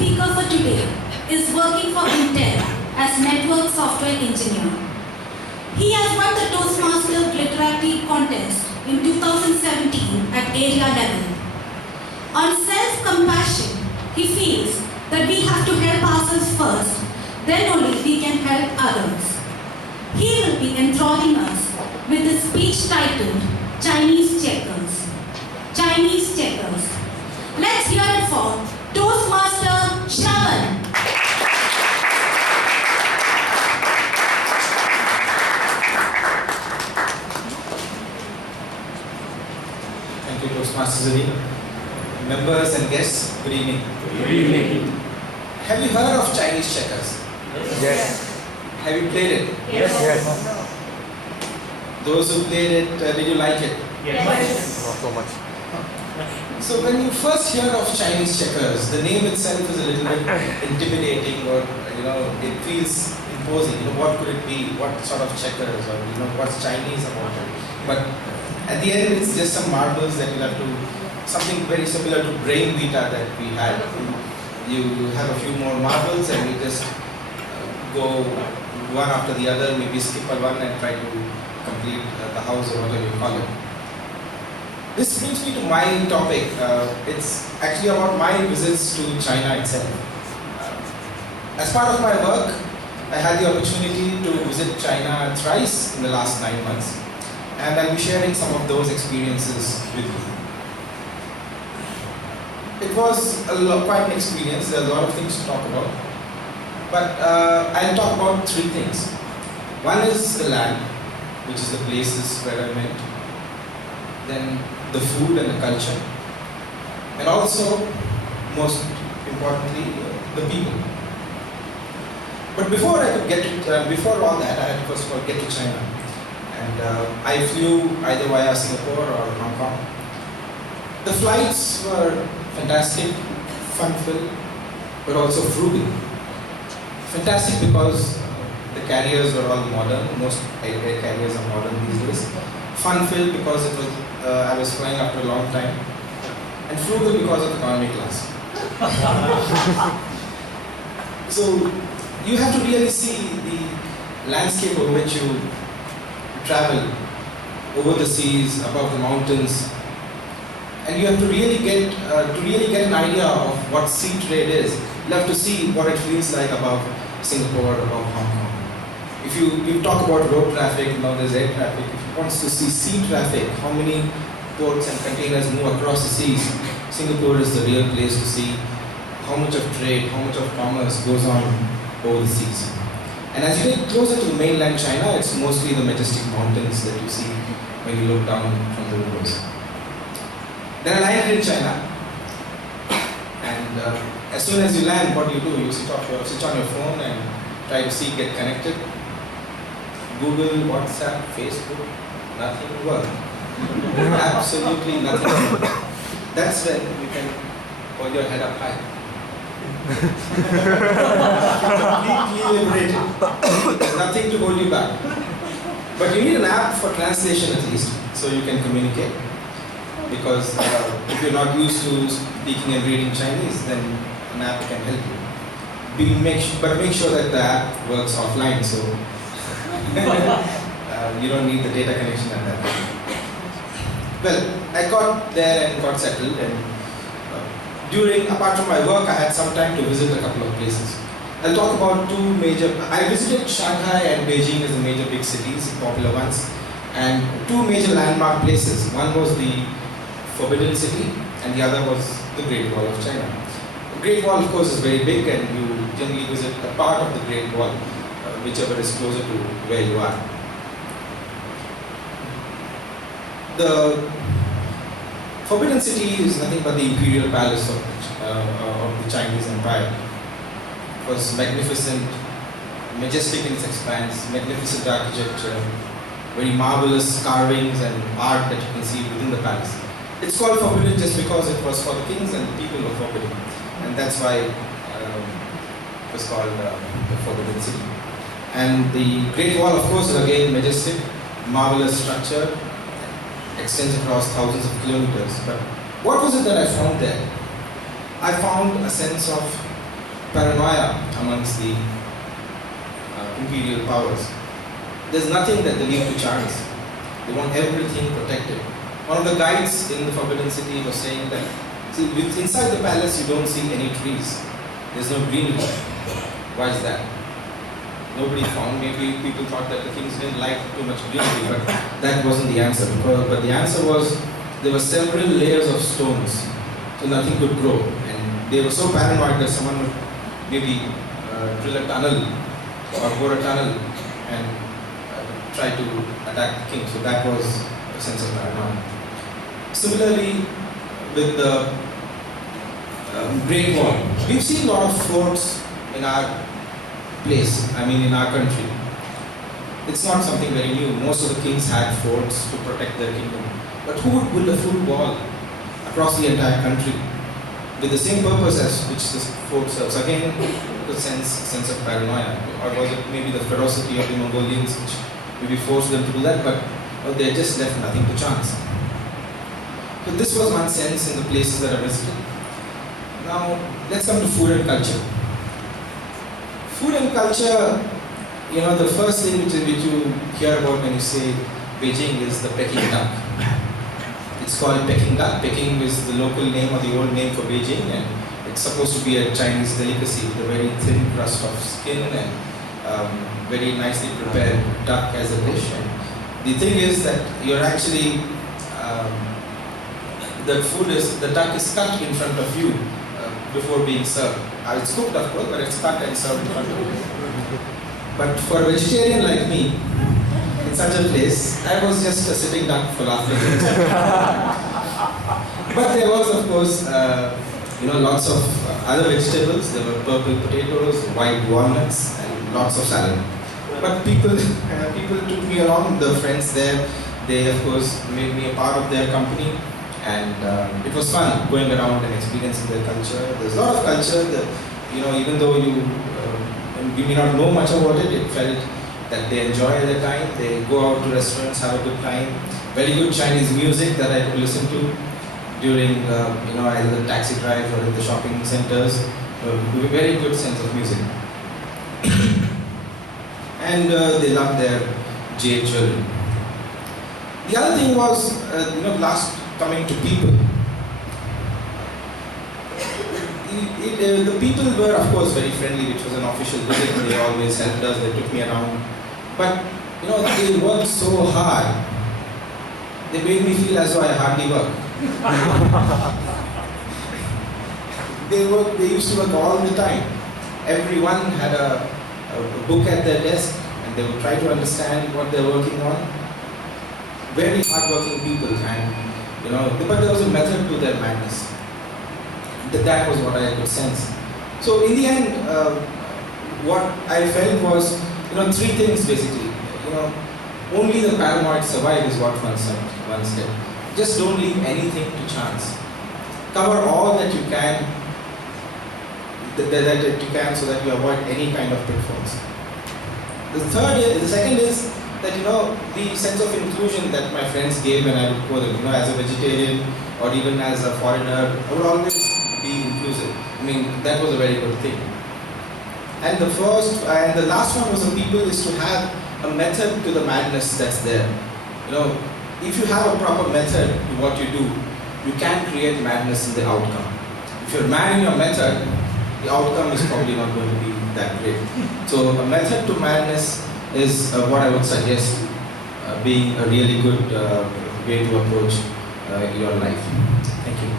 speaker for today is working for Intel as network software engineer. He has won the Toastmaster Literary Contest in 2017 at area level. On self-compassion, he feels that we have to help ourselves first, then only we can help others. He will be enthralling us with a speech titled Chinese Checkers. Chinese Checkers. Let's hear it for Toastmaster Shravan. Thank you, Toastmaster Zuri. Members and guests, good evening. Good evening. Have you heard of Chinese checkers? Yes. Have you played it? Yes. Those who played it, did you like it? Yes. Not so much. So when you first hear of Chinese checkers, the name itself is a little bit intimidating, or it feels imposing. What could it be? What sort of checkers, or what's Chinese about it? But at the end, it's just some marbles that you have to, something very similar to brain beta that we had. You have a few more marbles and you just go one after the other, maybe skip a one and try to complete the house or whatever you call it. This brings me to my topic. It's actually about my visits to China itself. As part of my work, I had the opportunity to visit China thrice in the last 9 months, and I'll be sharing some of those experiences with you. It was quite an experience. There are a lot of things to talk about, but I'll talk about three things. One is the land, which is the places where I went. Then the food and the culture, and also, most importantly, the people. But before I could get to, before all that, I had to first of all get to China, and I flew either via Singapore or Hong Kong. The flights were fantastic, fun-filled, but also frugal. Fantastic because the carriers were all modern. Most air carriers are modern these days. Fun-filled because it was I was flying after a long time, and frugal because of economy class. So you have to really see the landscape over which you travel, over the seas, above the mountains, and you have to really get an idea of what sea trade is. You have to see what it feels like above Singapore, above Hong Kong. If you talk about road traffic, now there's air traffic. If you want to see sea traffic, how many ports and containers move across the seas, Singapore is the real place to see how much of trade, how much of commerce goes on over the seas. And as you get closer to mainland China, it's mostly the majestic mountains that you see when you look down from the windows. Then I landed in China, and as soon as you land, what do? You switch on your phone and try to get connected. Google, WhatsApp, Facebook, nothing worked. Absolutely nothing. That's when you can hold your head up high. Completely liberated. There's nothing to hold you back. But you need an app for translation at least, so you can communicate. Because if you're not used to speaking and reading Chinese, then an app can help you. But make sure that the app works offline, so you don't need the data connection at that time. Well, I got there and got settled, and apart from my work, I had some time to visit a couple of places. I'll talk about two major. I visited Shanghai and Beijing as the major big cities, popular ones, and two major landmark places. One was the Forbidden City, and the other was the Great Wall of China. The Great Wall, of course, is very big, and you generally visit a part of the Great Wall, whichever is closer to where you are. The Forbidden City is nothing but the imperial palace of the Chinese Empire. It was magnificent, majestic in its expanse, magnificent architecture, very marvelous carvings and art that you can see within the palace. It's called forbidden just because it was for the kings and the people were forbidden, and that's why it was called the Forbidden City. And the Great Wall, of course, is again majestic, marvelous structure, extends across thousands of kilometers. But what was it that I found there? I found a sense of paranoia amongst the imperial powers. There's nothing that they leave to chance. They want everything protected. One of the guides in the Forbidden City was saying that, see, inside the palace you don't see any trees. There's no greenery. Why is that? Nobody found. Maybe people thought that the kings didn't like too much greenery, but that wasn't the answer. But the answer was there were several layers of stones, so nothing could grow. And they were so paranoid that someone would maybe drill a tunnel or bore a tunnel and try to attack the king. So that was a sense of paranoia. Similarly, with the Great Wall, we've seen a lot of forts in our place, in our country. It's not something very new. Most of the kings had forts to protect their kingdom. But who would build a full wall across the entire country with the same purpose as which this fort serves? Again, the sense of paranoia. Or was it maybe the ferocity of the Mongolians which maybe forced them to do that, but they just left nothing to chance. So this was one sense in the places that I visited. Now, let's come to food and culture. Food and culture, the first thing which you hear about when you say Beijing is the Peking duck. It's called Peking duck. Peking is the local name or the old name for Beijing, and it's supposed to be a Chinese delicacy with a very thin crust of skin and very nicely prepared duck as a dish. And the thing is that you're actually, the duck is cut in front of you before being served. It's cooked of course, but it's cut and served in front of you. But for a vegetarian like me, in such a place, I was just a sitting duck for laughter. But there was of course, lots of other vegetables. There were purple potatoes, white walnuts, and lots of salad. But people took me along. The friends there, they of course made me a part of their company. And it was fun going around and experiencing their culture. There's a lot of culture that, even though you may not know much about it, it felt that they enjoy their time. They go out to restaurants, have a good time. Very good Chinese music that I could listen to during, either the taxi drive or in the shopping centers. Very good sense of music. And they love their jade jewelry. The other thing was, coming to people. The people were of course very friendly, which was an official visit. They always helped us, they took me around. But they worked so hard, they made me feel as though I hardly work. They used to work all the time. Everyone had a book at their desk and they would try to understand what they're working on. Very hardworking people, and but there was a method to their madness. That was what I could sense. So in the end, what I felt was, three things basically. Only the paranoid survive is what one said. Just don't leave anything to chance. Cover all that you can, that you can, so that you avoid any kind of pitfalls. The second is that the sense of inclusion that my friends gave when I would go there, as a vegetarian or even as a foreigner, I would always be inclusive. That was a very good thing. And the last one was the people is to have a method to the madness that's there. If you have a proper method to what you do, you can create madness in the outcome. If you're mad in your method, the outcome is probably not going to be that great. So a method to madness is what I would suggest being a really good way to approach your life. Thank you.